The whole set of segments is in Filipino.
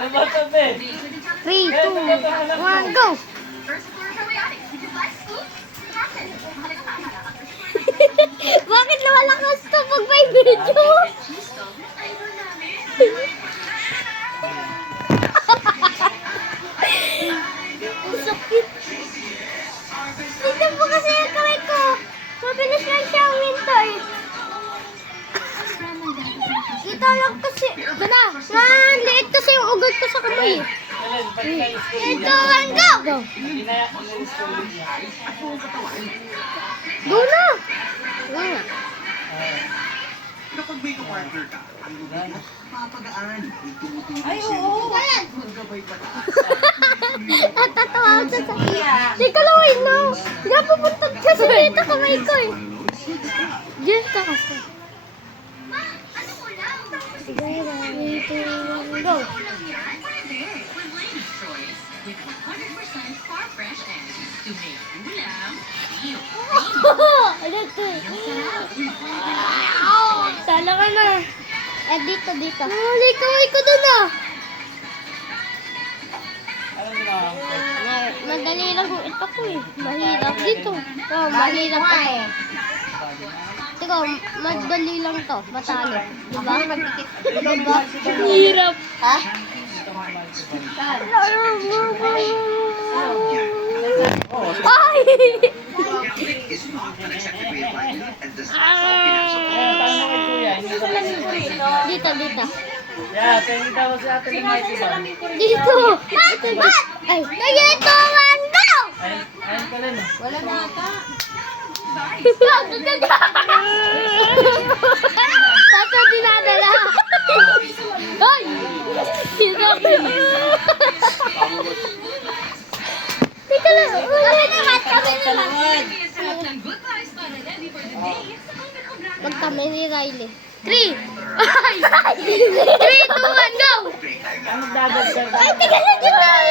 Ano ba ito, be? 3, 2, 1, go! Bakit lumalakas to pag may video? Ang sakit. Tignan mo kasi yung kamay ko. Mabilis lang siya uminto eh. Ito lang kasi. Gana, liit kasi yung ugat ko sa kamay eh. Ito, and go! Go! Go na! Go na. Kapag may partner ka, ang papagaan. Ay, oo. Natatawa ako sa sakit. Teka lang, wait no. Napupuntot kasi dito kamay ko eh. Diyan ka kasi. Sige na, 3, 2, 1, go. Ano ito? Sala ka na. Eh, dito. Kamay ko doon ah. Ano ginawa ko? Madali lang ito ko eh. Mahirap dito. Oh, mahirap ito. Teka, madali lang to. Matalo. Diba? Diba? Hirap. Ha? Ay! Is not an accepted way of life and does not Paano kay kuya? Hindi sa lamig ko rin. Dito. Yeah, tingin daw si ate ni Mikey ba? Dito. Ay, dito, one, go! Ayun ka rin. Wala na ata. Tato dinadala. Ay! Teka lang. Kami naman. Magkami ni Riley. 3! Ay! 3, 2, 1, go! Ano dadagdag? Ay, teka lang.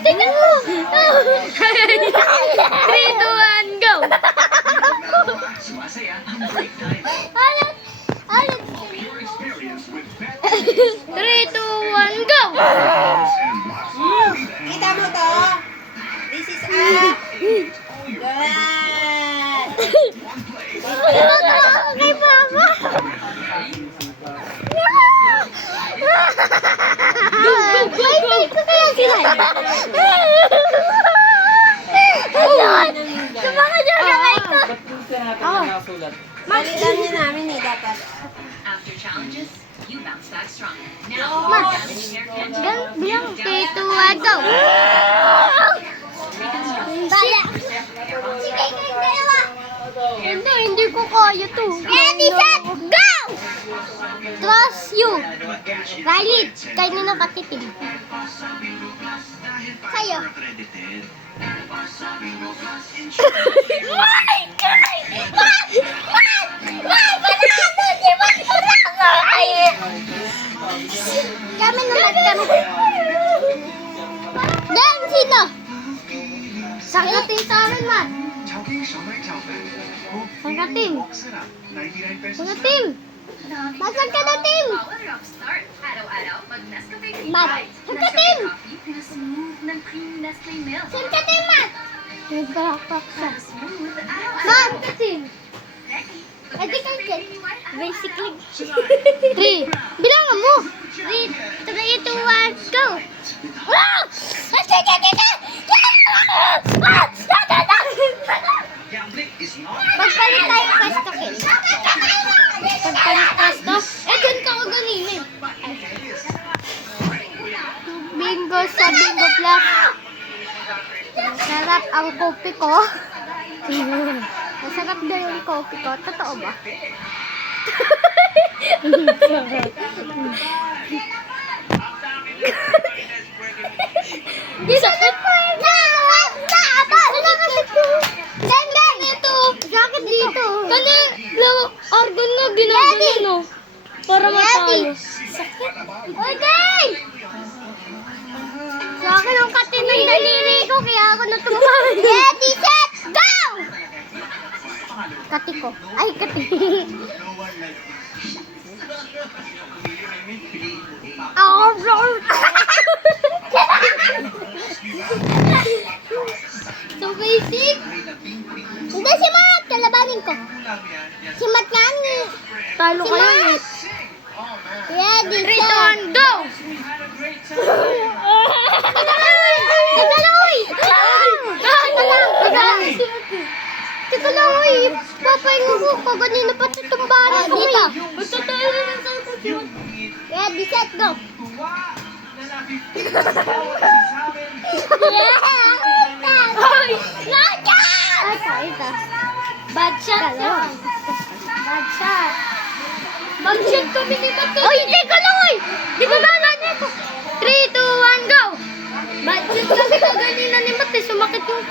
Teka mo. 3, 2, 1, go! sumasaya ang break time. Alat! 3, 2, 1, go! Kita mo to? This is a good. Kay Mama! Go! Ito kaya sila. Ayun! Sumakot yung kamay ko. Ba't yung natin nakasulat? Balitan niya namin eh, dapat. After challenges, you bounce back strong. Now, Ma, damage hair can't bilang 3, 2, 1, go! Bala! Sige, kayong dalawa! Hindi ko kaya to. Ready, set, go! Trust you. Riley, kayo na nakatitim. Kayo. My God! Panalo! Di ba kami naman kami. Dan, sino? Sangkatin sa amin, man. Sangkatin. Sangkatin. Masang ka na, Tim. power up start. Araw-araw, mag Nescafe Cream Mat, Bite. sangkatin. Nescafe coffee na smooth ng cream Nestle milk. Sangkatin, man. Nagkakak siya. Para smooth, araw-araw. Man, katin. Ready? Ay, di ka dyan. Creamy white apple. Basically. 3. Bilangan mo. 3, 2, 1, go. Wow! Pagpalit tayo pwesto, Ken. Pagpalit pwesto? Dyan ka ko ganinin. Bingo sa Bingo Plus. Masarap ang kopi ko. Masarap daw yung kopi ko. Totoo ba? Sakit pa yun. Sakit dito. Sakit dito. Argon na ginagaling, no? Para matalo. Sakit. Okay! Sa akin ang katin ng daliri ko, kaya ako natumahan. Ready, set, go! Kati ko. Ay, kati. Oh, bro. pahinga ko. Kaganina pa sa tumbahan ko eh. Basta tayo na lang sa kutsyon. Ready, set, go. Ay! Laka! Ito. Bad shot yan. Bad shot. Bad shot kami ni Bato. Oy, teka lang oy! Di ba gano'n? 3, 2, 1, go! Bad shot kami kaganina ni Bato. Sumakit yung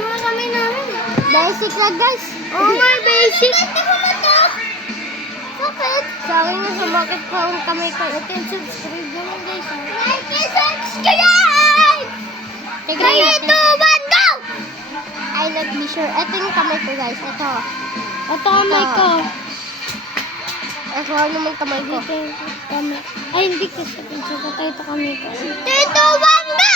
mga kamay namin. Basic lang guys. Oo nga, basic. Sakit. Sa akin nga sumakit pa ang kamay ko. Ito yung subscribe naman guys. Like and subscribe! 3, 2, 1, go! I like be sure. Ito yung kamay ko guys. Ito. Ito kamay ko. Ito naman kamay ko. Ay, hindi ko siya. Ito kamay ko. 3, 2, 1, go!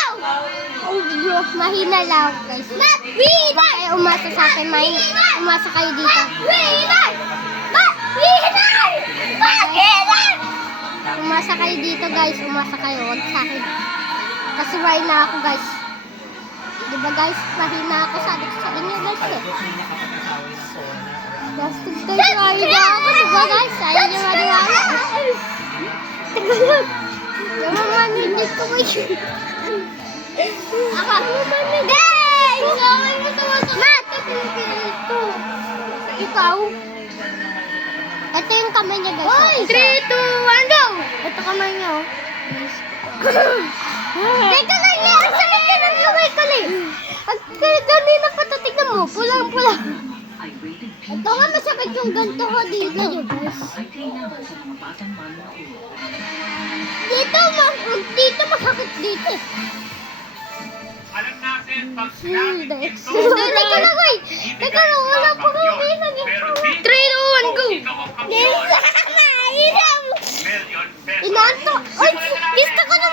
Oh, mahina lang guys. Mahina! Kaya umasa sa akin. Umasa kayo dito. Mahina! Umasa kayo dito guys. Umasa kayo. Huwag sa akin. Kasi mahina na ako guys. Diba guys? Mahina ako. Sabi ko sa inyo guys eh. Gastos guys. Mahina ako. Diba guys? Ayaw nyo maniwala. Teka lang. Yung mga minit ko guys. Ako. Guys! Gawin mo sa wasak. Matt! Ikaw? Ito yung kamay niya guys. Hoy! 3, 2, 1, go! Ito kamay niya oh. Teka lang yan! Ang sakit ka ng kamay ko eh! Ang kanina pa ito, tignan mo. Pulang-pula. I rated P. Ito nga masakit yung ganito ko dito. Guys. Ay kailangan sa mga batang manonood. Dito masakit dito eh. Alam natin pag Hindi. sinabing ito, Teka lang ay! Teka lang, wala pa kami nag-ikaw. 3, 2, 1, go! ikaw ang kampiyon. Mahirap! Million pesos. Inaanto! Ay, gusto ko na